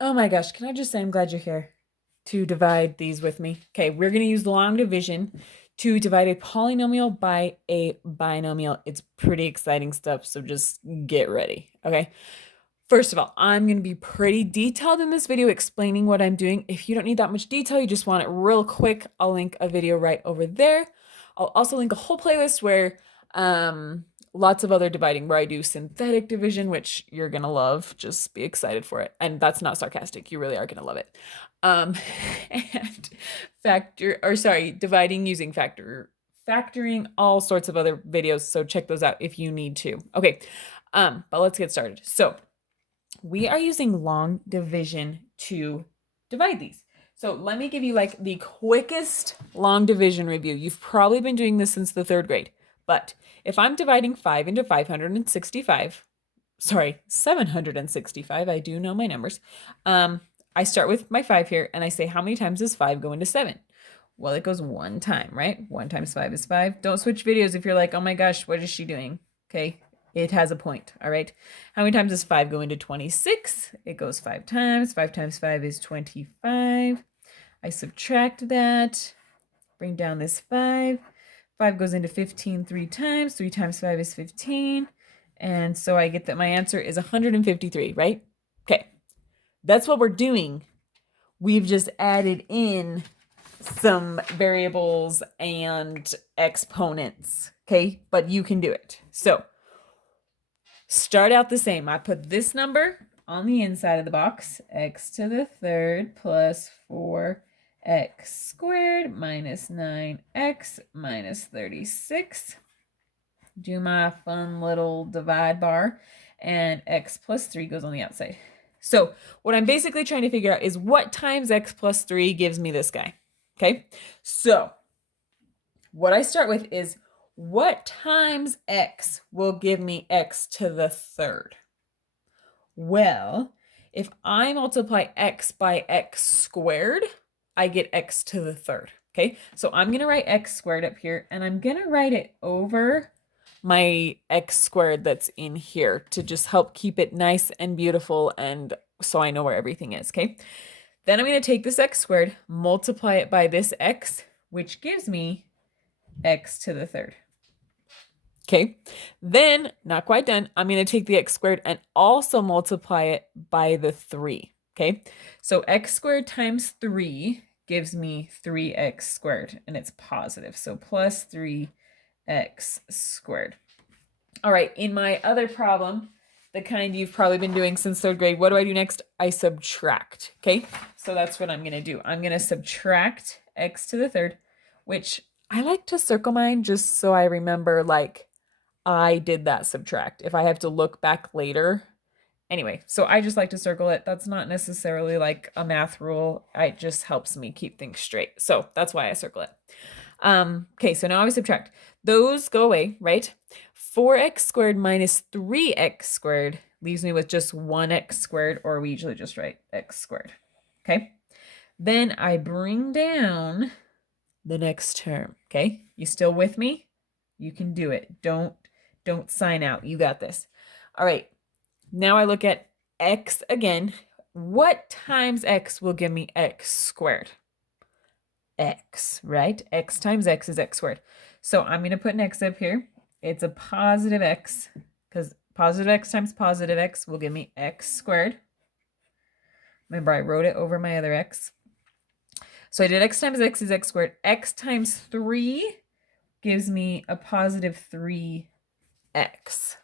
Oh my gosh, can I just say I'm glad you're here to divide these with me? Okay, we're going to use long division to divide a polynomial by a binomial. It's pretty exciting stuff, so just get ready, okay? First of all, I'm going to be pretty detailed in this video explaining what I'm doing. If you don't need that much detail, you just want it real quick, I'll link a video right over there. I'll also link a whole playlist where lots of other dividing where I do synthetic division, which you're gonna love. Just be excited for it. And that's not sarcastic. You really are gonna love it. Um, and dividing using factoring, all sorts of other videos. So check those out if you need to. Okay, but let's get started. So we are using long division to divide these. So let me give you like the quickest long division review. You've probably been doing this since the 3rd grade, but if I'm dividing 5 into 765, I do know my numbers. I start with my 5 here and I say, how many times does 5 go into 7? Well, it goes 1 time, right? 1 times 5 is 5. Don't switch videos if you're like, oh my gosh, what is she doing? Okay, it has a point, all right? How many times does 5 go into 26? It goes 5 times. 5 times 5 is 25. I subtract that, bring down this 5. 5 goes into 15 3 times. 3 times 5 is 15. And so I get that my answer is 153, right? Okay, that's what we're doing. We've just added in some variables and exponents, okay? But you can do it. So start out the same. I put this number on the inside of the box, x to the 3rd plus 4x squared minus 9x minus 36. Do my fun little divide bar, and x plus 3 goes on the outside. So what I'm basically trying to figure out is what times x plus 3 gives me this guy, okay? So what I start with is what times x will give me x to the 3rd? Well, if I multiply x by x squared, I get x to the 3rd, okay? So I'm going to write x squared up here, and I'm going to write it over my x squared that's in here to just help keep it nice and beautiful and so I know where everything is, okay? Then I'm going to take this x squared, multiply it by this x, which gives me x to the 3rd. Okay, then, not quite done, I'm going to take the x squared and also multiply it by the 3, okay? So x squared times 3 gives me 3x squared, and it's positive, so plus 3x squared. All right, in my other problem, the kind you've probably been doing since 3rd grade, what do I do next? I subtract, okay? So that's what I'm going to do. I'm going to subtract x to the 3rd, which I like to circle mine just so I remember, like, I did that subtract if I have to look back later. Anyway, so I just like to circle it. That's not necessarily like a math rule. It just helps me keep things straight. So that's why I circle it. Okay, so now I subtract. Those go away, right? 4x squared minus 3x squared leaves me with just 1x squared, or we usually just write x squared. Okay, then I bring down the next term. Okay, you still with me? You can do it. Don't sign out. You got this. All right. Now I look at x again. What times x will give me x squared? X, right? X times x is x squared. So I'm going to put an x up here. It's a positive x because positive x times positive x will give me x squared. Remember, I wrote it over my other x. So I did x times x is x squared. X times 3 gives me a positive 3x.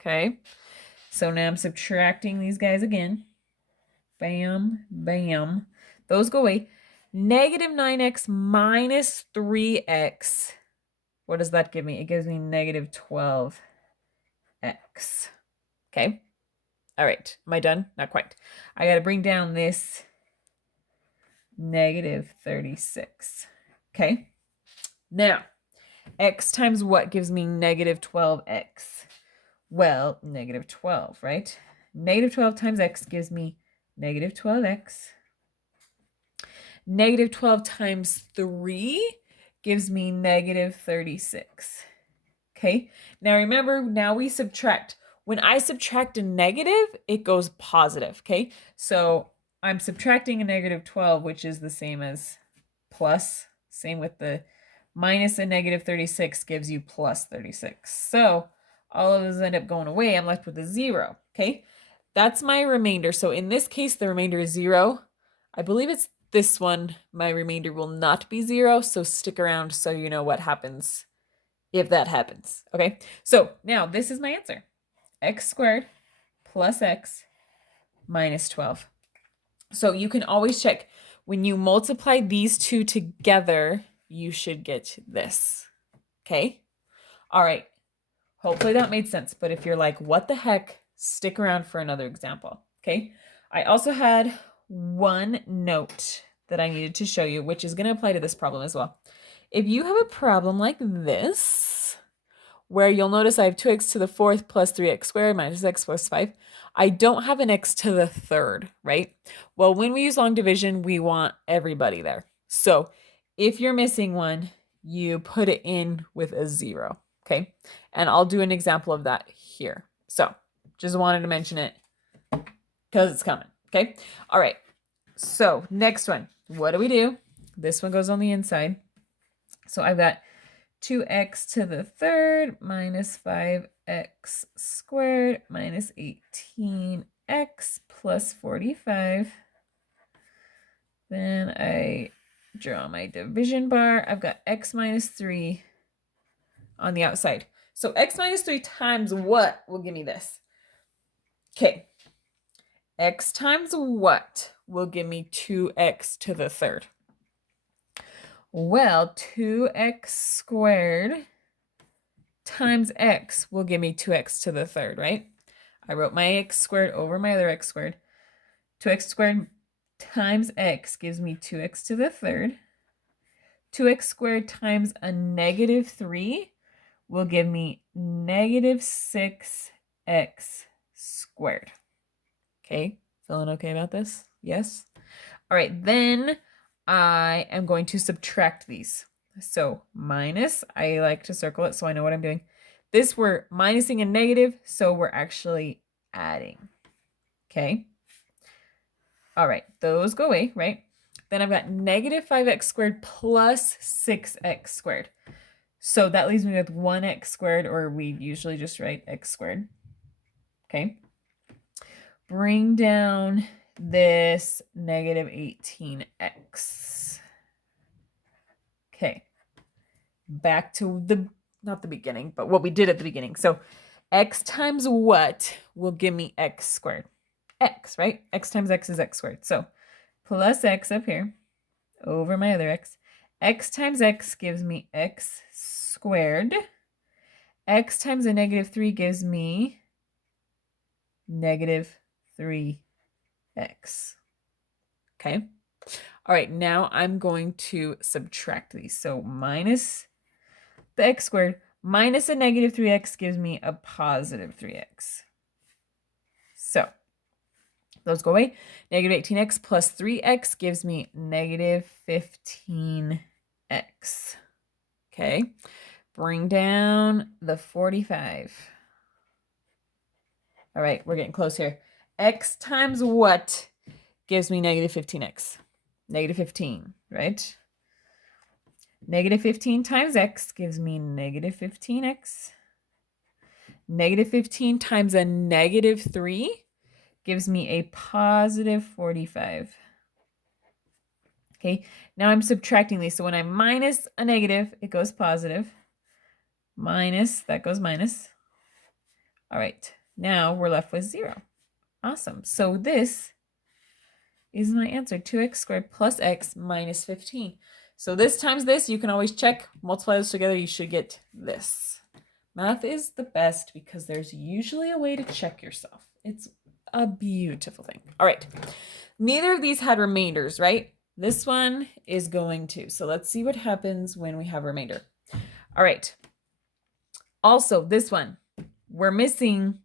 Okay, so now I'm subtracting these guys again. Bam, bam. Those go away. Negative 9x minus 3x. What does that give me? It gives me negative 12x. Okay. All right. Am I done? Not quite. I got to bring down this negative 36. Okay. Now, x times what gives me negative 12x? Well, negative 12, right? Negative 12 times x gives me negative 12x. Negative 12 times 3 gives me negative 36. Okay, now remember, now we subtract. When I subtract a negative, it goes positive, okay? So I'm subtracting a negative 12, which is the same as plus. Same with the minus a negative 36 gives you plus 36. So all of those end up going away. I'm left with a 0. Okay, that's my remainder. So in this case, the remainder is 0. I believe it's this one. My remainder will not be 0. So stick around so you know what happens if that happens. Okay, so now this is my answer. X squared plus x minus 12. So you can always check when you multiply these two together, you should get this. Okay? All right. Hopefully that made sense. But if you're like, what the heck, stick around for another example. Okay? I also had one note that I needed to show you, which is going to apply to this problem as well. If you have a problem like this, where you'll notice I have 2x to the 4th plus 3x squared minus x plus 5. I don't have an x to the 3rd, right? Well, when we use long division, we want everybody there. So if you're missing one, you put it in with a 0, okay? And I'll do an example of that here. So just wanted to mention it because it's coming, okay? All right, so next one. What do? This one goes on the inside. So I've got 2x to the 3rd minus 5x squared minus 18x plus 45. Then I draw my division bar. I've got x minus 3 on the outside. So x minus 3 times what will give me this? Okay. X times what will give me 2x to the 3rd? Well, 2x squared times x will give me 2x to the 3rd, right? I wrote my x squared over my other x squared. 2x squared times x gives me 2x to the 3rd. 2x squared times a negative 3 will give me negative 6x squared. Okay, feeling okay about this? Yes? All right, then I am going to subtract these. So minus, I like to circle it so I know what I'm doing. This we're minusing a negative, so we're actually adding. Okay. All right, those go away, right? Then I've got negative 5x squared plus 6x squared. So that leaves me with 1x squared, or we usually just write x squared. Okay. Bring down this negative 18x. Okay. Back to the, not the beginning, but what we did at the beginning. So x times what will give me x squared? X, right? X times x is x squared. So plus x up here over my other x. X times x gives me x squared. X times a negative 3 gives me negative 3x. Okay. All right, now I'm going to subtract these. So minus the x squared minus a negative 3x gives me a positive 3x. So those go away. Negative 18x plus 3x gives me negative 15x. Okay. Bring down the 45. All right, we're getting close here. X times what gives me negative 15x? Negative 15, right? Negative 15 times x gives me negative 15x. Negative 15 times a negative 3 gives me a positive 45. Okay, now I'm subtracting these. So when I minus a negative, it goes positive. Minus, that goes minus. All right, now we're left with 0. Awesome. So this is my answer, 2x squared plus x minus 15. So this times this, you can always check, multiply those together, you should get this. Math is the best because there's usually a way to check yourself. It's a beautiful thing. All right, neither of these had remainders, right? This one is going to. So let's see what happens when we have a remainder. All right. Also, this one, we're missing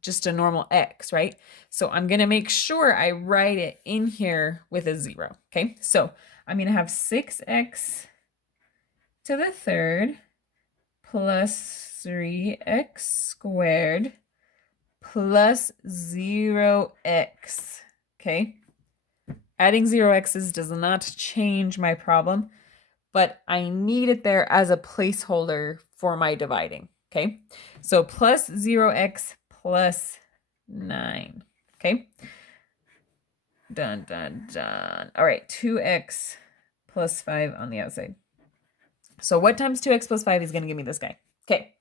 just a normal x, right? So I'm going to make sure I write it in here with a 0, okay? So I'm going to have 6x to the 3rd plus 3x squared plus 0x, okay? Adding 0 x's does not change my problem, but I need it there as a placeholder for my dividing, okay? So plus 0x plus 9, okay? Dun, dun, dun. All right, 2x plus 5 on the outside. So what times 2x plus 5 is going to give me this guy? Okay,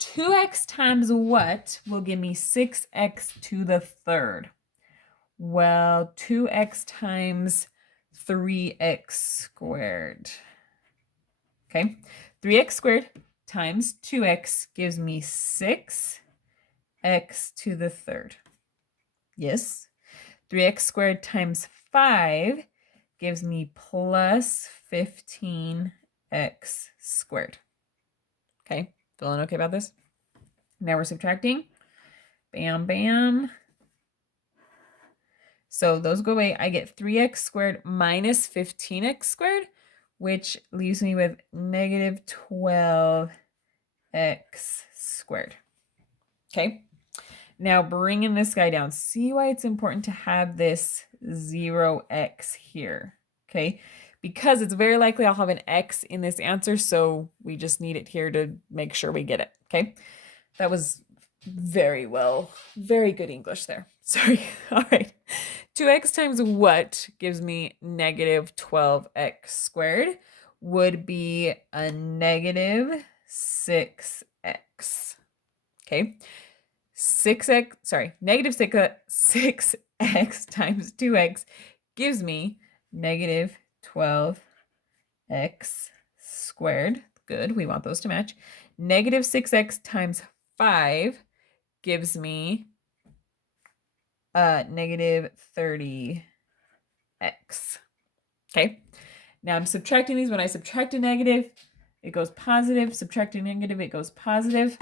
2x times what will give me 6x to the third? Well, 2x times 3x squared. Okay, 3x squared times 2x gives me 6x to the third. Yes. 3x squared times 5 gives me plus 15x squared. Okay, feeling okay about this? Now we're subtracting. Bam, bam. So those go away. I get 3x squared minus 15x squared, which leaves me with negative 12x squared. Okay. Now bringing this guy down. See why it's important to have this 0x here. Okay. Because it's very likely I'll have an x in this answer, so we just need it here to make sure we get it. Okay. That was very well, very good English there. Sorry. All right. 2x times what gives me negative 12x squared would be a negative 6x. Okay. 6x, sorry, negative 6x times 2x gives me negative 12x squared. Good, we want those to match. Negative 6x times 5 gives me negative 30x. Okay, now I'm subtracting these. When I subtract a negative, it goes positive. Subtracting negative, it goes positive.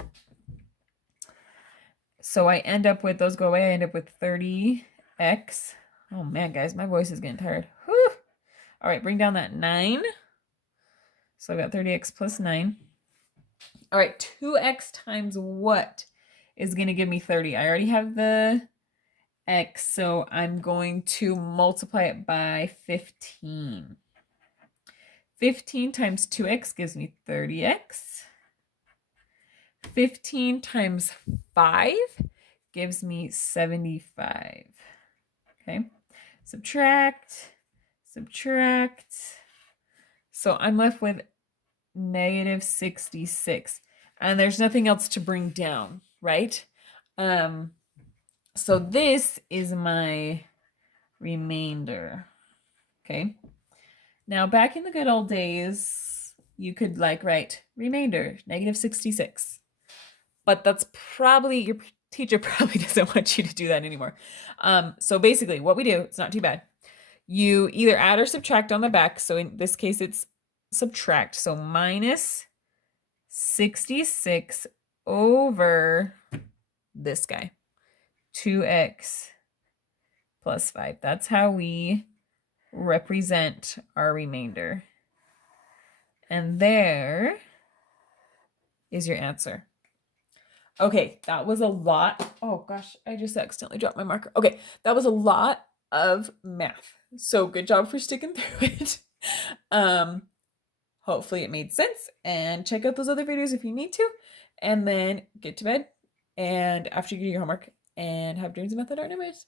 So I end up with, those go away, I end up with 30x. Oh man, guys, my voice is getting tired. Whew. All right, bring down that 9. So I've got 30x plus 9. All right, 2x times what is going to give me 30? I already have the x, so I'm going to multiply it by 15. 15 times 2x gives me 30x. 15 times 5 gives me 75. Okay, subtract. So I'm left with negative 66. And there's nothing else to bring down, right? So this is my remainder. Okay. Now, back in the good old days, you could write remainder, negative 66. But that's probably, your teacher probably doesn't want you to do that anymore. So basically what we do, it's not too bad. You either add or subtract on the back. So in this case, it's subtract. So minus 66 over this guy, 2x plus 5. That's how we represent our remainder. And there is your answer. Okay, that was a lot. Oh gosh, I just accidentally dropped my marker. Okay, that was a lot of math. So good job for sticking through it. Hopefully it made sense, and check out those other videos if you need to, and then get to bed, and after you do your homework, and have dreams of math that aren't nightmares.